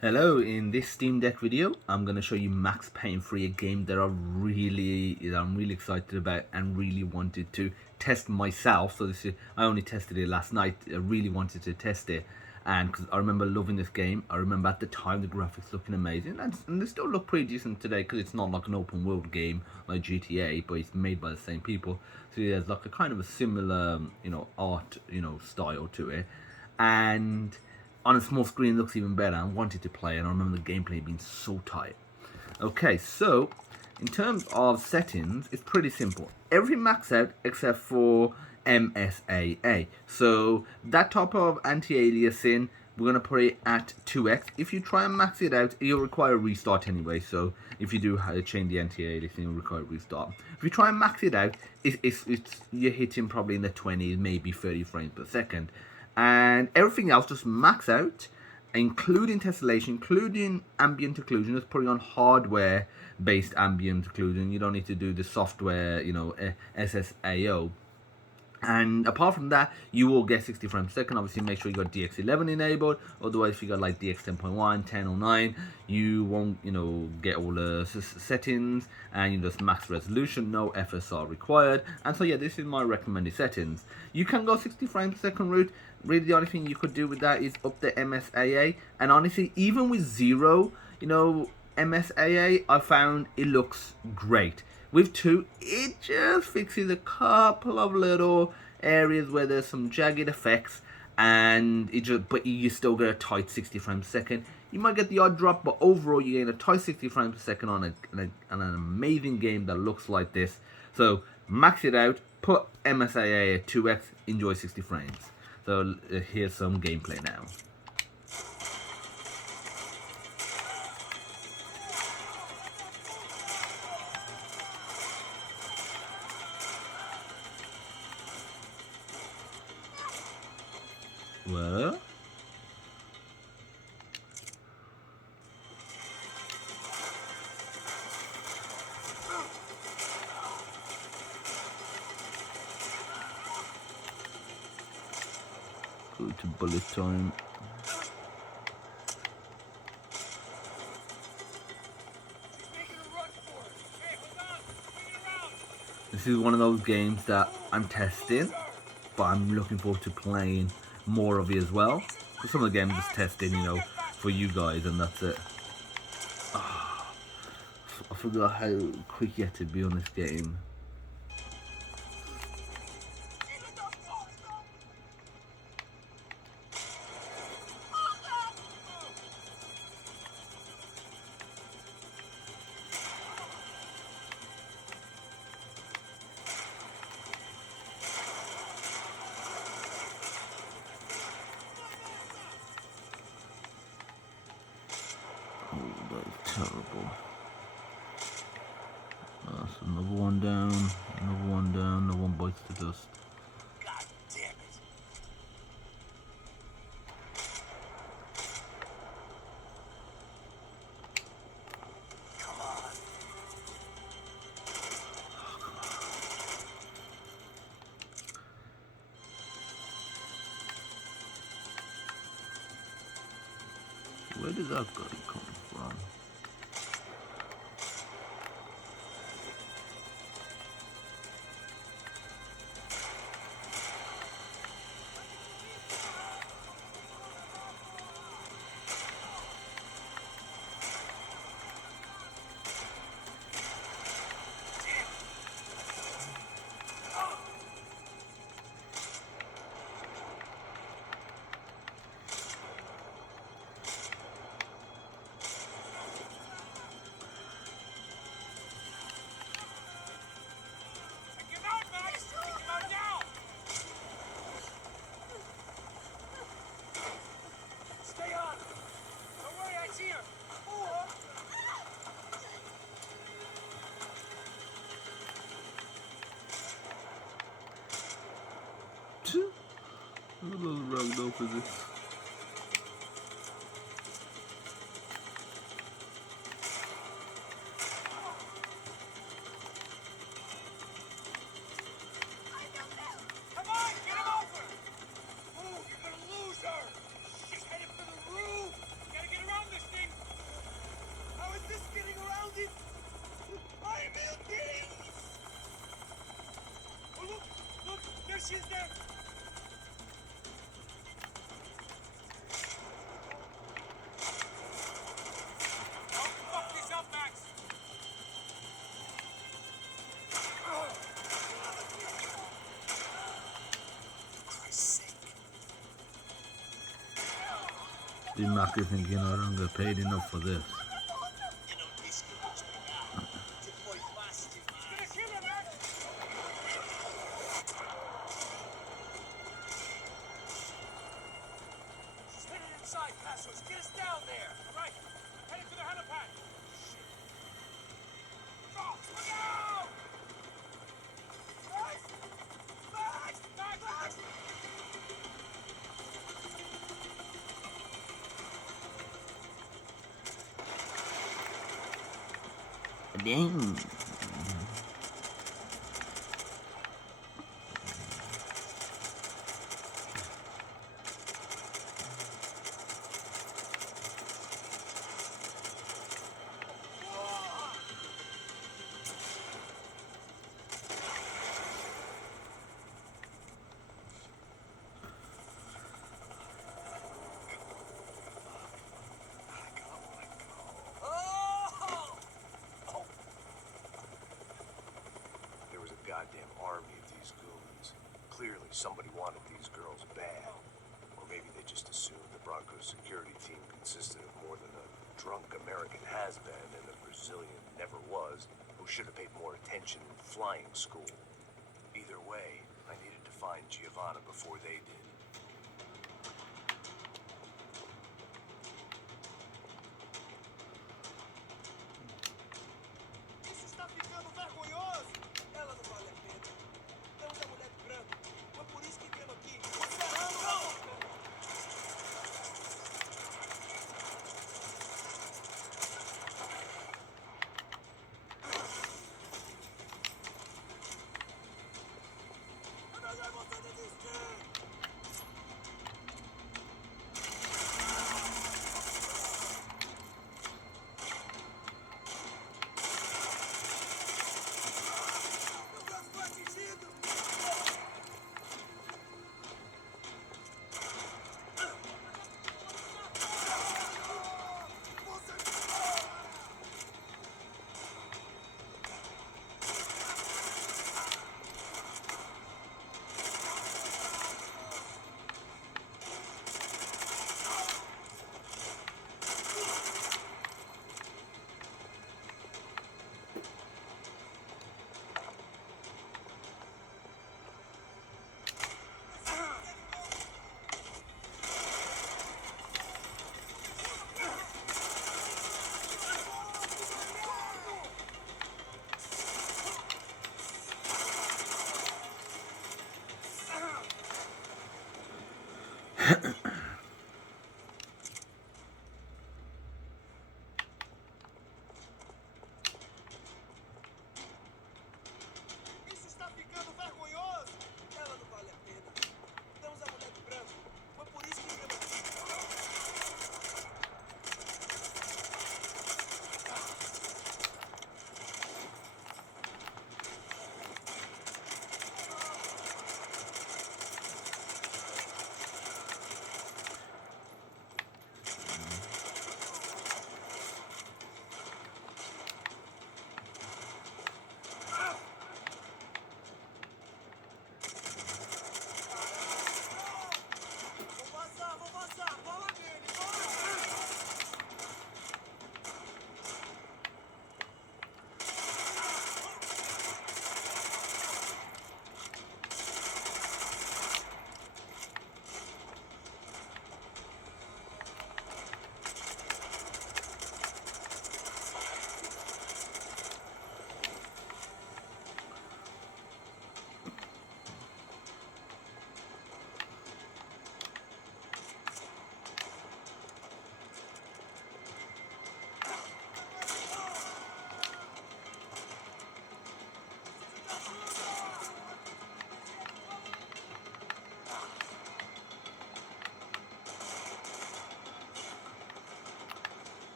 Hello, in this Steam Deck video, I'm going to show you Max Payne 3, a game that I'm really excited about and really wanted to test myself. So I only tested it last night. I really wanted to test it, and because I remember loving this game. I remember at the time the graphics looking amazing, and they still look pretty decent today because it's not like an open world game like GTA, but it's made by the same people. So there's like a kind of a similar, art, style to it, and on a small screen it looks even better. I wanted to play, and I remember the gameplay being so tight. Okay, so in terms of settings, it's pretty simple. Everything maxed out except for MSAA. So that type of anti-aliasing, we're going to put it at 2x. If you try and max it out, you'll require a restart anyway. So if you do change the anti-aliasing, you'll require a restart. If you try and max it out, you're hitting probably in the 20s, maybe 30 frames per second. And everything else just max out, including tessellation, including ambient occlusion. It's probably on hardware based ambient occlusion. You don't need to do the software, SSAO. And apart from that, you will get 60 frames per second. Obviously, make sure you got DX11 enabled. Otherwise, if you got like DX10.1, 10 or 9, you won't, get all the settings. And you just max resolution, no FSR required. And so yeah, this is my recommended settings. You can go 60 frames per second route. Really, the only thing you could do with that is up the MSAA. And honestly, even with zero, MSAA, I found it looks great. With 2, it just fixes a couple of little areas where there's some jagged effects, and but you still get a tight 60 frames per second. You might get the odd drop, but overall you get a tight 60 frames per second on an amazing game that looks like this. So max it out, put MSAA at 2x, enjoy 60 frames. So here's some gameplay now. Well, go to bullet time. This is one of those games that I'm testing, but I'm looking forward to playing more of it as well. Some of the games just testing, for you guys, and that's it. Oh, I forgot how quick you had to be on this game. Oh, that's terrible. That's another one down, no one bites the dust. God damn it. Come on. Where did that guy come from? A little ragdoll physics. Move, you're gonna lose her! She's headed for the roof! You gotta get around this The Mac is thinking I don't get paid enough for this. Inside, Passos. Get us down there. All right. Headed to the helipad. Shit. Look out! Max! Max! Max! Dang. There was a goddamn army of these goons. Clearly somebody wanted these girls bad. Or maybe they just assumed the Broncos security team consisted of more than a drunk American has-been and a Brazilian never was who should have paid more attention in flying school. Either way, I needed to find Giovanna before they did. Isso está ficando vergonhoso. Ela não vale a pena. Temos a mulher de branco. Foi por isso que viemos aqui. Isso está ficando vergonhoso. Ela não vale a pena. Temos a mulher de branco. Foi por isso que viemos aqui. Vou vazar. Bola nele,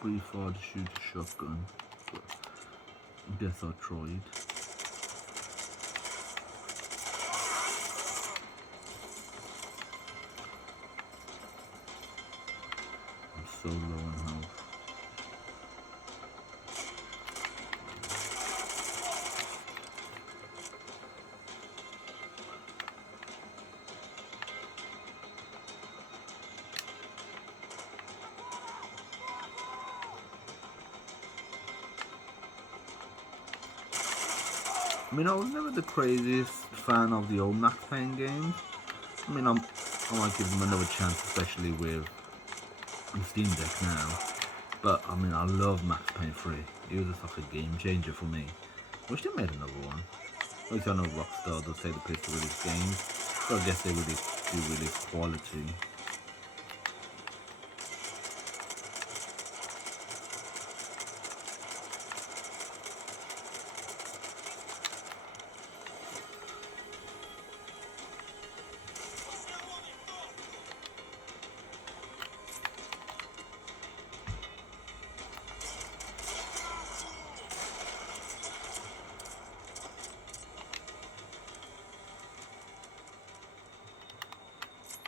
Pretty far to shoot a shotgun, but I guess I tried. I'm so low on health. I mean, I was never the craziest fan of the old Max Payne games. I mean, I might give them another chance, especially with the Steam Deck now. But I mean, I love Max Payne 3. It was just like a game changer for me. Wish they made another one. At least I know Rockstar does take the piss to release games, so I guess they really do release quality.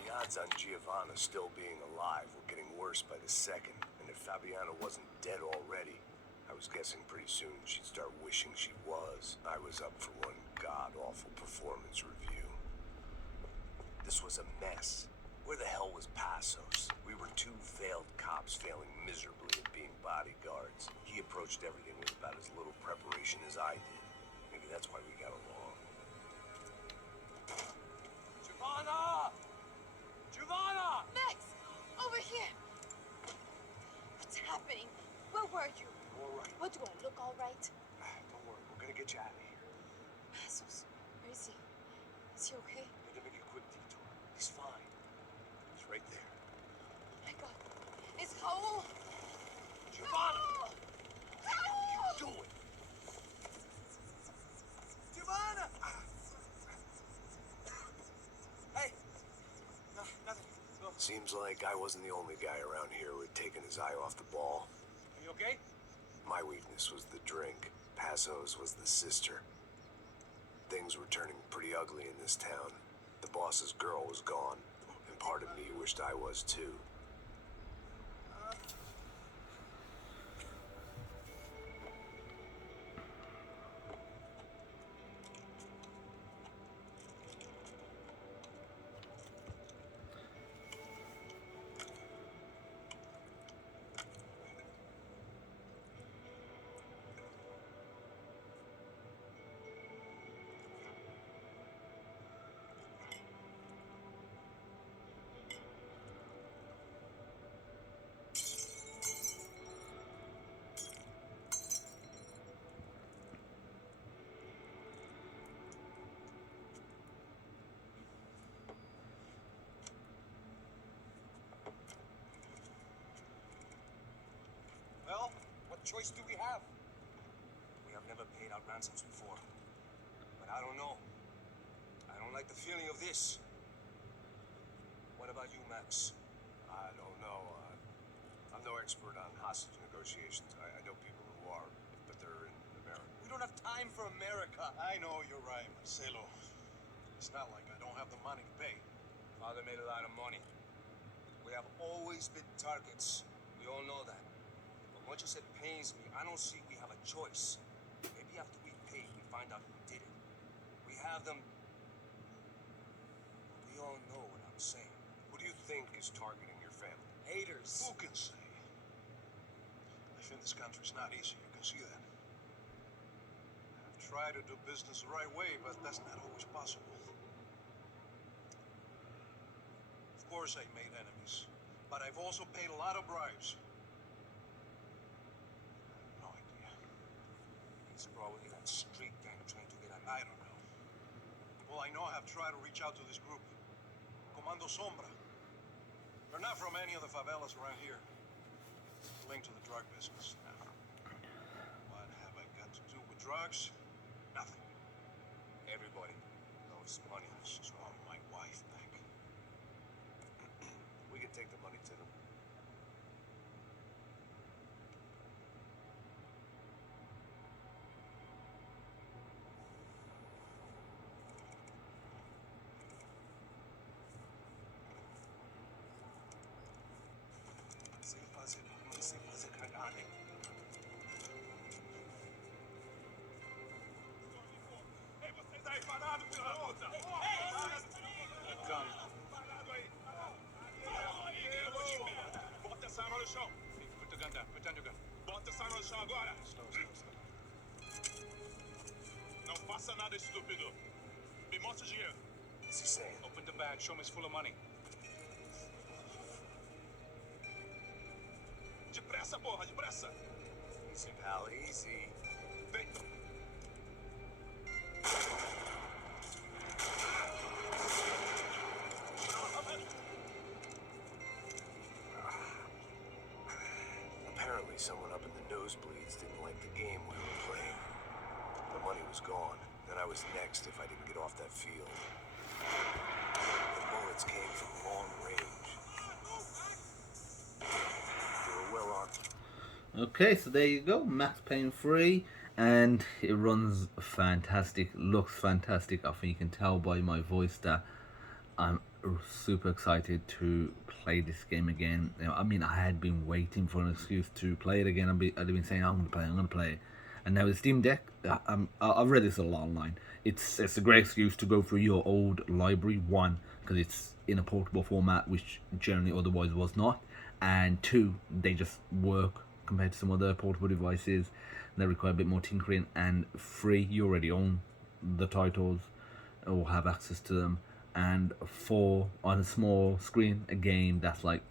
The odds on Giovanna still being alive were getting worse by the second, and if Fabiana wasn't dead already, I was guessing pretty soon she'd start wishing she was. I was up for one god-awful performance review. This was a mess. Where the hell was Passos? We were two failed cops failing miserably at being bodyguards. He approached everything with about as little preparation as I did. Maybe that's why we got along. Giovanna! Giovanna! Max! Over here! What's happening? Where were you? All right. What, do I look all right? Don't worry, we're gonna get you out of here. Passos, where is he? Is he okay? We had to make a quick detour. He's fine. He's right there. My God. It's Raul! Giovanna! Raul! What are you doing? Giovanna! Hey! No, nothing. Go. Seems like I wasn't the only guy around here who had taken his eye off the ball. Are you okay? My weakness was the drink. Passos was the sister. Things were turning pretty ugly in this town. The boss's girl was gone, and part of me wished I was too. Well, what choice do we have? We have never paid out ransoms before. But I don't know. I don't like the feeling of this. What about you, Max? I don't know. I'm no expert on hostage negotiations. I know people who are, but they're in America. We don't have time for America. I know you're right, Marcelo. It's not like I don't have the money to pay. Father made a lot of money. We have always been targets. We all know that. But what you said pains me. I don't see we have a choice. Maybe after we pay, we find out who did it. We have them. We all know what I'm saying. Who do you think is targeting your family? Haters. Who can say? Life in this country's not easy, you can see that. I've tried to do business the right way, but that's not always possible. Of course I made enemies, but I've also paid a lot of bribes. I have no idea. It's probably that street gang trying to get at me. I don't know. All I know, I have tried to reach out to this group. Comando Sombra. They're not from any of the favelas around here. Linked to the drug business. Now, what have I got to do with drugs? Nothing. Everybody loves money. I just want my wife back. We can take the money to them. Ei, vocês aí parados, filha da puta! Ei, estúpido. Me mostra o dinheiro. What's he saying? Open the bag, show me it's full of money. Depressa, porra, depressa. Easy, pal, easy. Vem. Apparently someone up in the nosebleeds didn't like the game we were playing. The money was gone. Then I was next if I didn't get off that field. The bullets came from long range. They were well armed. Okay, so there you go, Max Payne 3, and it runs fantastic, looks fantastic. I think you can tell by my voice that I'm super excited to play this game again. You know, I mean, I had been waiting for an excuse to play it again. I'd been saying, I'm going to play it. And now with Steam Deck, I've read this a lot online. It's a great excuse to go through your old library, one, because it's in a portable format, which generally otherwise was not. And two, they just work compared to some other portable devices. They require a bit more tinkering. And three, you already own the titles or have access to them. And four, on a small screen, a game that's like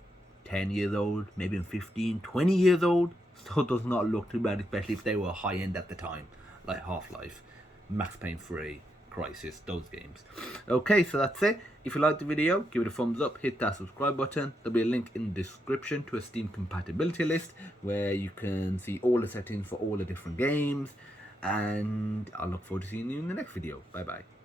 10 years old, maybe 15, 20 years old, still does not look too bad, especially if they were high end at the time, like Half-Life, Max Payne 3, Crisis, those games. Okay, so that's it. If you liked the video, give it a thumbs up, hit that subscribe button. There'll be a link in the description to a Steam compatibility list where you can see all the settings for all the different games. And I look forward to seeing you in the next video. Bye bye.